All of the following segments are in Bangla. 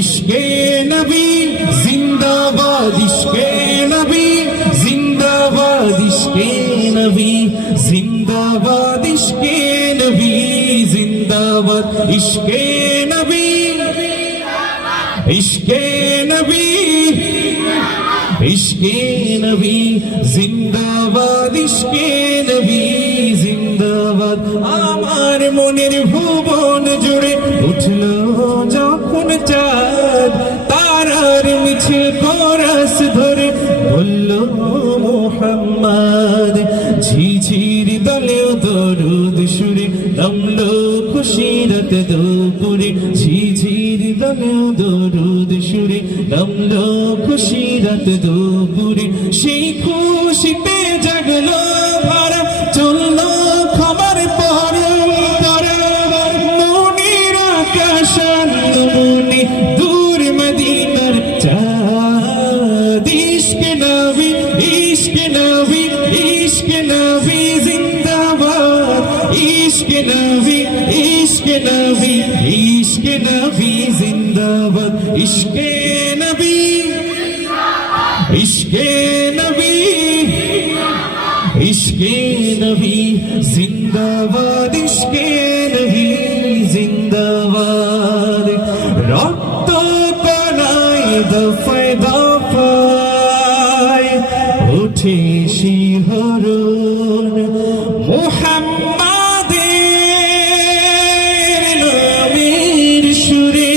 ইশকে নবী জিন্দাবাদ, ইশকে নবী জিন্দাবাদ, ইশকে নবী জিন্দাবাদ, ইশকে নবী জিন্দাবাদ, ইশকে নবী, ইশকে নবী, ইশকে নবী জিন্দাবাদ, ইশকে নবী জিন্দাবাদ। আমার মনের ভুবন জুড়ে উঠলো যখন চাঁদ, তারার মিছিল কোরাস ধরে বলল মুহাম্মদ। ঝিঝির দলেও দরুদ সুরে নামলো খুশিরত দুপুরে, ঝিঝির দলেও দরুদ সুরে নামলো খুশিরত দুপুরে। সেই খুশিতে জাগলো ভরা চললো খবর পরম্পরা, মনির আকাশ মনি দূর মদিনার চাঁদ। ইশকে নবী, ইশকে নবী, ইশকে নবী জিন্দাবাদ, ইশকে নবী, ইশকে নবী, ইশকে নবী জিন্দাবাদ, ইশকে নবী, ইশকে নবী, ইশকে নবী জিন্দাবাদ, ইশকে নবী জিন্দাবাদ। রক্ত কণায় দফায় দফায় উঠে শিহরণ, মুহাম্মাদের নামের সুরে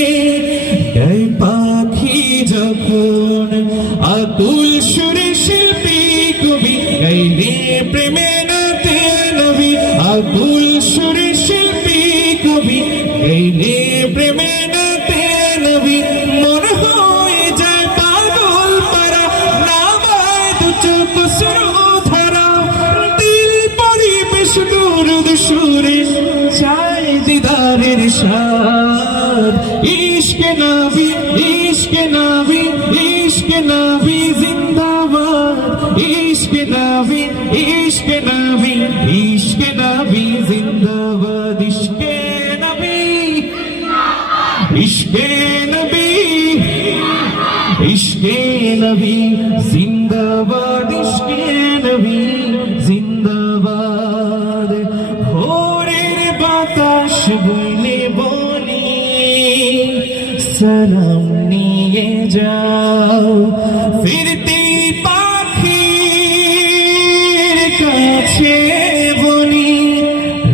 গায় পাখি যখন, আকুল সুরে শিল্পী কবি গাইলে প্রেমে নাতে নবী, আকুল সুরে শিল্পী কবি গাইলে প্রেমে নাতে নবী। মন হয়ে যায় পাগল পারা, নামায় দু চোখ শ্রোধারা, দিল পরিবেশ দুরুদ সুরে চায় দিদারের স্বাদ। ইশকে নবী, ইশকে নবী, ইশকে নবী জিন্দাবাদ, ইশকে নবী, ইশকে নবী, ইশকে নবী জিন্দাবাদ, ইশকে নবী, ইশকে নবী, ইশকে নবী জিন্দাবাদ, ইশকে নবী জিন্দাবাদ। ভোরের বাতাস বইলে বলি সালাম নিয়ে যাও, ফিরতি পাখির কাছে বলি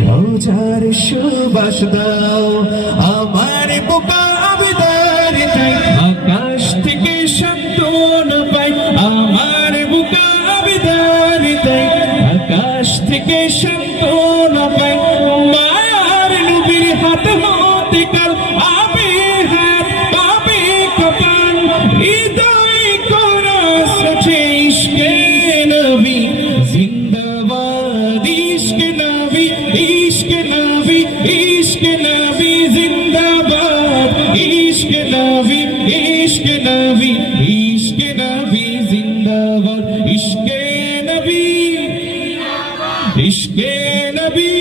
রোজার সুবাস দাও। আমার বুকা আবেদন তাই আকাশ থেকে সান্ত্বনা পাই, আমার বুকা আবেদন তাই আকাশ থেকে সান্ত্বনা পাই। মায়ার নবীর হাত হতে কাল আবে হাত পাবে কপাল, হৃদয় কোরাস ওঠে ইশকে নবী জিন্দাবাদ, ইশকে নবী, ইশকে নবী, ইশকে নবী জিন্দাবাদ, ইশকে নবী, ইশকে নবী, ইশকে নবী জিন্দাবাদ, ইশকে নবী, ইশকে নবী,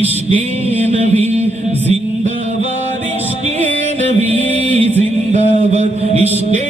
ইশকে নবী জিন্দাবাদ, ইশকে নবী জিন্দাবাদ, ইশকে